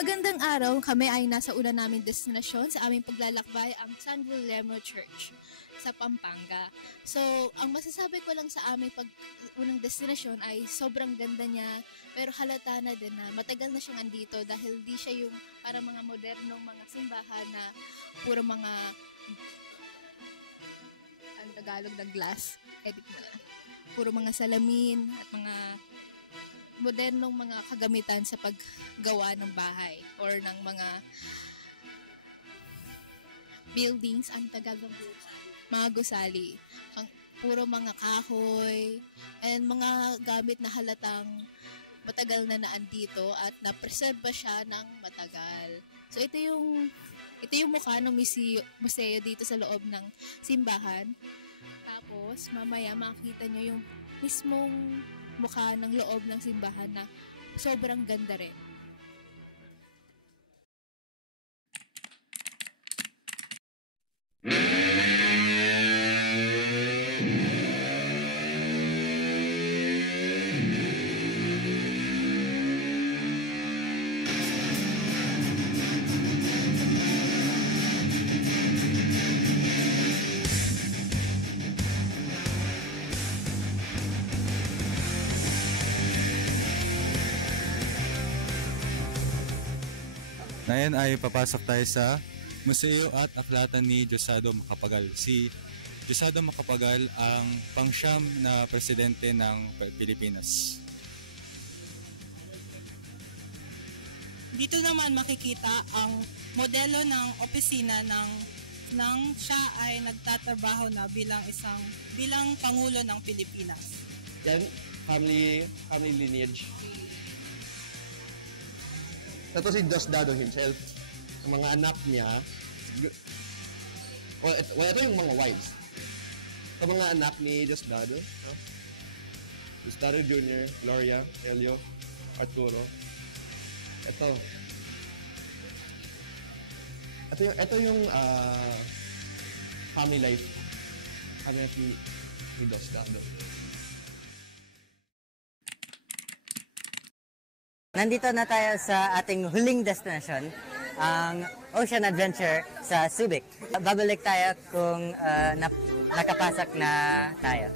Magandang araw, kami ay nasa una naming destinasyon sa aming paglalakbay, ang San Guillermo Church sa Pampanga. So, ang masasabi ko lang sa aming unang destinasyon ay sobrang ganda niya, pero halata na din na matagal na siyang andito dahil di siya yung para mga modernong mga simbahan na puro mga ang Tagalog na glass, edit mo na. Puro mga salamin at mga modernong mga kagamitan sa paggawa ng bahay or ng mga buildings, ang Tagalog mga gusali. Puro mga kahoy and mga gamit na halatang matagal na naandito at na-preserve siya ng matagal. So ito yung mukha ng museo dito sa loob ng simbahan. Tapos mamaya makikita nyo yung mismong mukha ng loob ng simbahan na sobrang ganda rin. Ngayon ay papasok tayo sa Museo at Aklatan ni Diosdado Macapagal. Si Diosdado Macapagal ang pangsyam na presidente ng Pilipinas. Dito naman makikita ang modelo ng opisina ng siya ay nagtatrabaho na bilang Pangulo ng Pilipinas. Yan, family lineage. Ito si Diosdado himself. Ang mga anak niya, ito yung mga wives. Ito mga anak ni Diosdado. Diosdado Jr., Gloria, Helio, Arturo. Ito yung family life. Family life ni Diosdado. Nandito na tayo sa ating huling destination, ang Ocean Adventure sa Subic. Babalik tayo kung nakapasok na tayo.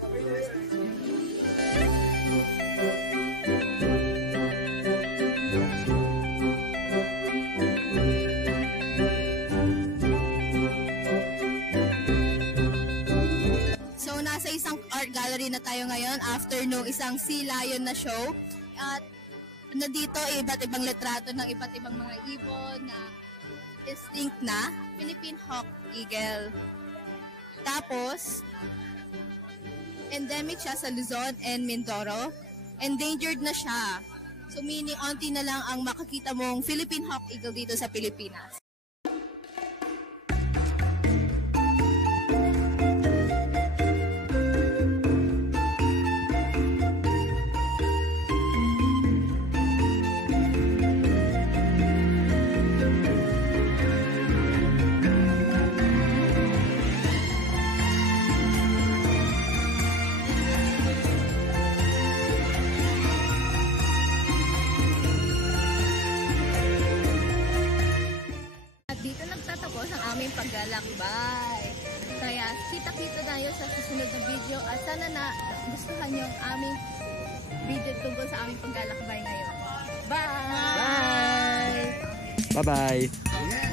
So, nasa isang art gallery na tayo ngayon after nung isang Sea Lion na show. At nandito iba't ibang litrato ng iba't ibang mga ibon na extinct na, Philippine Hawk Eagle. Tapos, endemic siya sa Luzon and Mindoro. Endangered na siya. So meaning, onti na lang ang makakita mong Philippine Hawk Eagle dito sa Pilipinas. Paglalakbay. Kaya kita-kita tayo sa susunod na video at sana na gustuhan nyo ang aming video tungkol sa aming paglalakbay ngayon. Bye! Bye! Bye-bye!